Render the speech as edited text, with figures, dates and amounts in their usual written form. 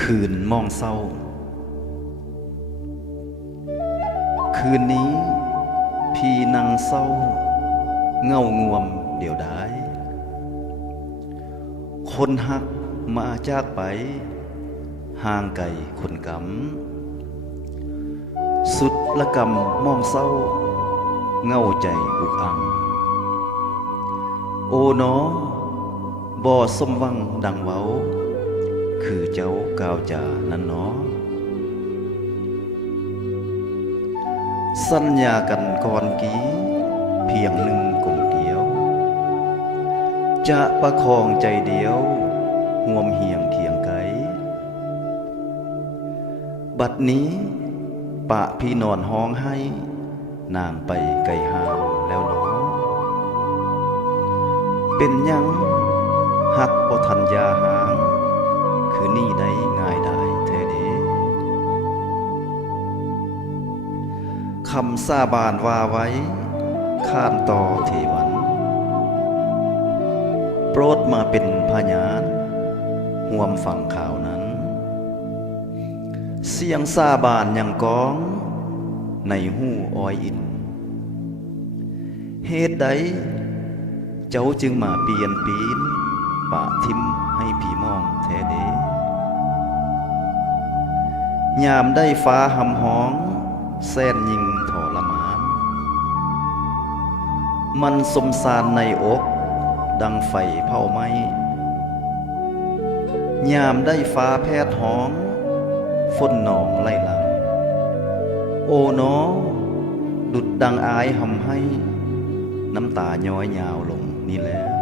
คืนมองเศร้าคืนนี้พี่นั่งเศร้าเงางวมเดี๋ยวได้คนหักมาจากไปห่างไกลคนกำสุดละกำมองเศร้าเงาใจอุกอังโอ๋น้อบ่สมหวังดังเว้าคือเจ้ากาวจานั้นเนาะสัญญากันก่อนกี้เพียงหนึ่งกลมเดียวจะประคองใจเดียวห่วมเหียงเคียงไกลบัดนี้ปะพี่นอนห้องให้นางไปไกลห่างแล้วเนาะเป็นยังหักบ่ทันยาหางคือนี่ได้ง่ายได้แท้เด้คำสาบานว่าไว้ข้านต่อเทวันโปรดมาเป็นพยานห่วมฟังข่าวนั้นเสียงสาบานยังก้องในหูอ้อยอินเหตุใดเจ้าจึงมาเปลี่ยนปีนปะทิมให้ผีมองแท้เด้ยามได้ฟ้าหำห้องแสนยิ่งทรมานมันสมสารในอกดังไฟเผาไหม้ยามได้ฟ้าแพทย์ห้องฝนหนองไล่หลังโอ๋น้อดุดดังอายหำให้น้ำตาย้อยยาวลงนี่แหละ